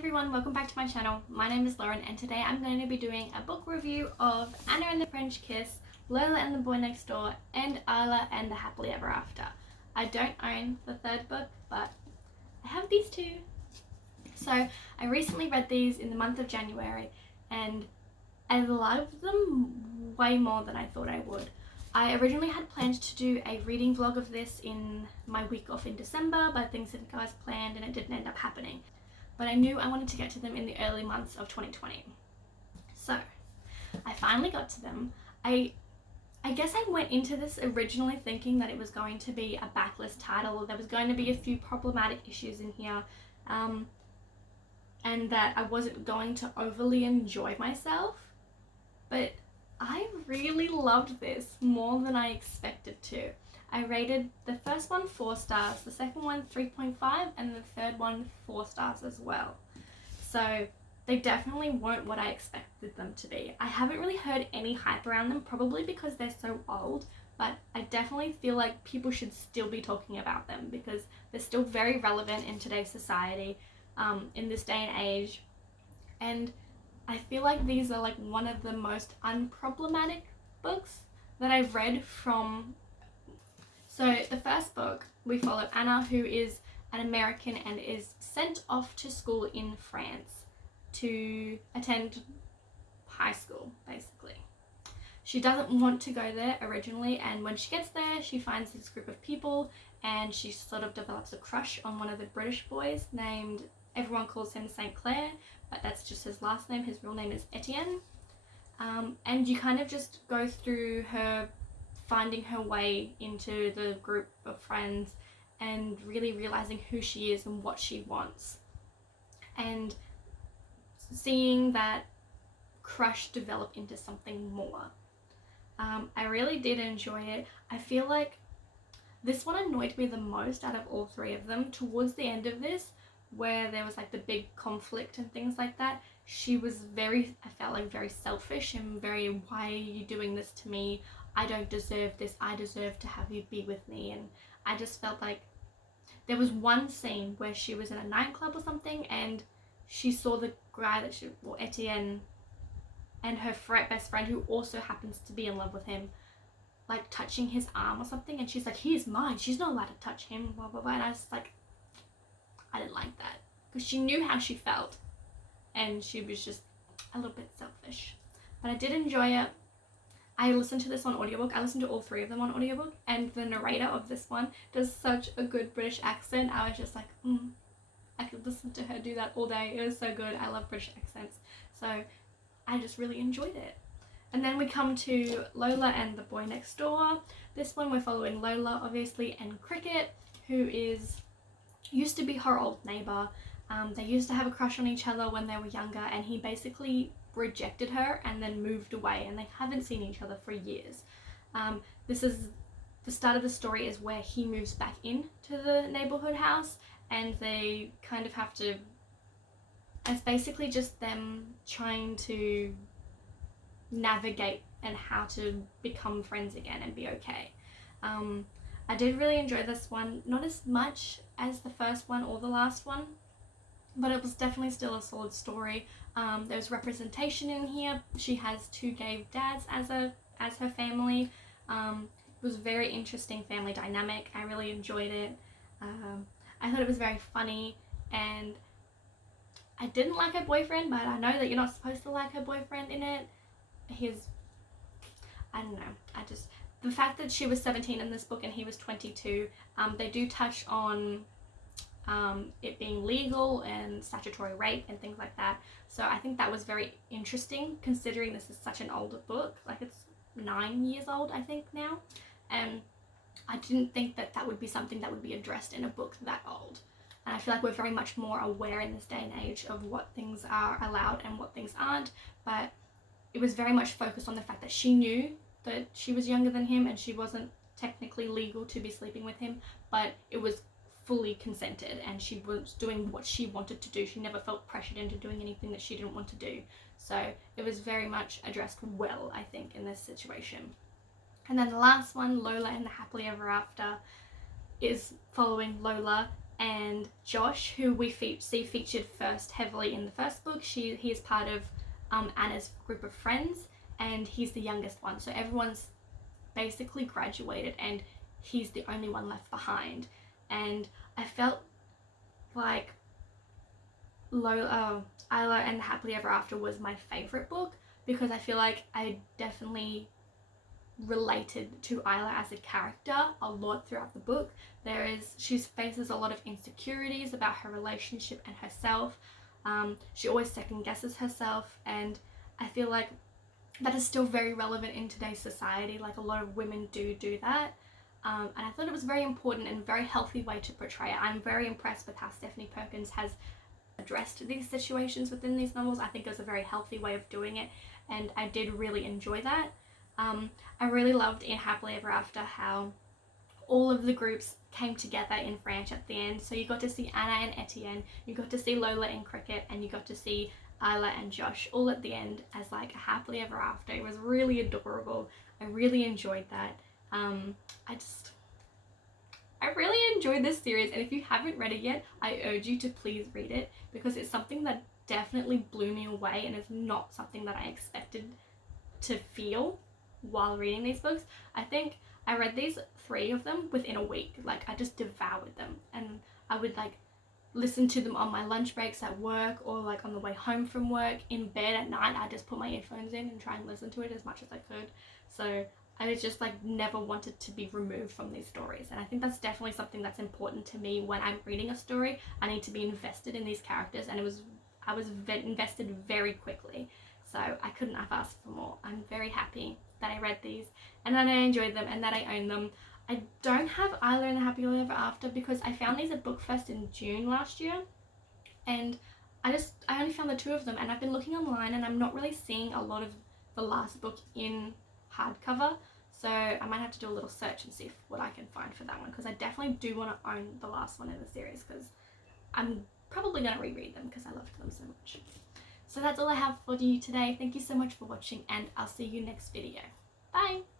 everyone, welcome back to my channel. My name is Lauren and today I'm going to be doing a book review of Anna and the French Kiss, Lola and the Boy Next Door, and Isla and the Happily Ever After. I don't own the third book, but I have these two. So I recently read these in the month of January and I loved them way more than I thought I would. I originally had planned to do a reading vlog of this in my week off in December, but things didn't go as planned and it didn't end up happening. But I knew I wanted to get to them in the early months of 2020. So I finally got to them. I guess I went into this originally thinking that it was going to be a backlist title. There was going to be a few problematic issues in here, and that I wasn't going to overly enjoy myself. But I really loved this more than I expected to. I rated the first one 4 stars, the second one 3.5, and the third one 4 stars as well. So they definitely weren't what I expected them to be. I haven't really heard any hype around them, probably because they're so old, but I definitely feel like people should still be talking about them because they're still very relevant in today's society, in this day and age. And I feel like these are like one of the most unproblematic books that I've read from. So the first book, we follow Anna, who is an American and is sent off to school in France to attend high school, basically. She doesn't want to go there originally, and when she gets there, she finds this group of people and she sort of develops a crush on one of the British boys named, everyone calls him St. Clair, but that's just his last name. His real name is Etienne. And you kind of just go through her finding her way into the group of friends and really realizing who she is and what she wants, and seeing that crush develop into something more. I really did enjoy it. I feel like this one annoyed me the most out of all 3 of them. Towards the end of this, where there was like the big conflict and things like that, she was I felt like very selfish and very, why are you doing this to me? I don't deserve this. I deserve to have you be with me. And I just felt like there was one scene where she was in a nightclub or something and she saw the guy that Etienne, and her best friend, who also happens to be in love with him, like touching his arm or something, and she's like, he is mine, she's not allowed to touch him, blah blah blah. And I was like, I didn't like that, because she knew how she felt and she was just a little bit selfish. But I did enjoy it. I listened to this on audiobook. I listened to all 3 of them on audiobook, and the narrator of this one does such a good British accent. I was just like, I could listen to her do that all day. It was so good. I love British accents, so I just really enjoyed it. And then we come to Lola and the Boy Next Door. This one we're following Lola, obviously, and Cricket, who used to be her old neighbour. They used to have a crush on each other when they were younger, and he basically rejected her and then moved away, and they haven't seen each other for years. This is the start of the story, is where he moves back into the neighborhood house, and they kind of have to, it's basically just them trying to navigate and how to become friends again and be okay. I did really enjoy this one, not as much as the first one or the last one, but it was definitely still a solid story. There's representation in here. She has 2 gay dads as her family. It was a very interesting family dynamic. I really enjoyed it. I thought it was very funny, and I didn't like her boyfriend, but I know that you're not supposed to like her boyfriend in it. I don't know, the fact that she was 17 in this book and he was 22, they do touch on it being legal and statutory rape and things like that. So I think that was very interesting, considering this is such an older book. Like, it's 9 years old, I think, now. And I didn't think that that would be something that would be addressed in a book that old. And I feel like we're very much more aware in this day and age of what things are allowed and what things aren't. But it was very much focused on the fact that she knew that she was younger than him and she wasn't technically legal to be sleeping with him, but it was fully consented and she was doing what she wanted to do. She never felt pressured into doing anything that she didn't want to do. So it was very much addressed well, I think, in this situation. And then the last one, Lola and the Happily Ever After, is following Lola and Josh, who we see featured first heavily in the first book. He is part of Anna's group of friends, and he's the youngest one. So everyone's basically graduated, and he's the only one left behind. And I felt like Isla and the Happily Ever After was my favorite book, because I feel like I definitely related to Isla as a character a lot throughout the book. She faces a lot of insecurities about her relationship and herself. She always second guesses herself, and I feel like that is still very relevant in today's society. Like, a lot of women do that. And I thought it was very important and very healthy way to portray it. I'm very impressed with how Stephanie Perkins has addressed these situations within these novels. I think it was a very healthy way of doing it, and I did really enjoy that. I really loved in Happily Ever After how all of the groups came together in French at the end. So you got to see Anna and Etienne, you got to see Lola and Cricket, and you got to see Isla and Josh all at the end as like a happily ever after. It was really adorable. I really enjoyed that. I really enjoyed this series, and if you haven't read it yet, I urge you to please read it, because it's something that definitely blew me away, and it's not something that I expected to feel while reading these books. I think I read these 3 of them within a week. Like, I just devoured them, and I would like listen to them on my lunch breaks at work, or like on the way home from work, in bed at night. I just put my earphones in and try and listen to it as much as I could. So I was just like never wanted to be removed from these stories, and I think that's definitely something that's important to me when I'm reading a story. I need to be invested in these characters, and I was invested very quickly. So I couldn't have asked for more. I'm very happy that I read these and that I enjoyed them and that I own them. I don't have Isla and the Happily Ever After because I found these at BookFest in June last year, and I only found the 2 of them, and I've been looking online and I'm not really seeing a lot of the last book in hardcover, so I might have to do a little search and see what I can find for that one, because I definitely do want to own the last one in the series, because I'm probably going to reread them because I loved them so much. So that's all I have for you today. Thank you so much for watching, and I'll see you next video. Bye!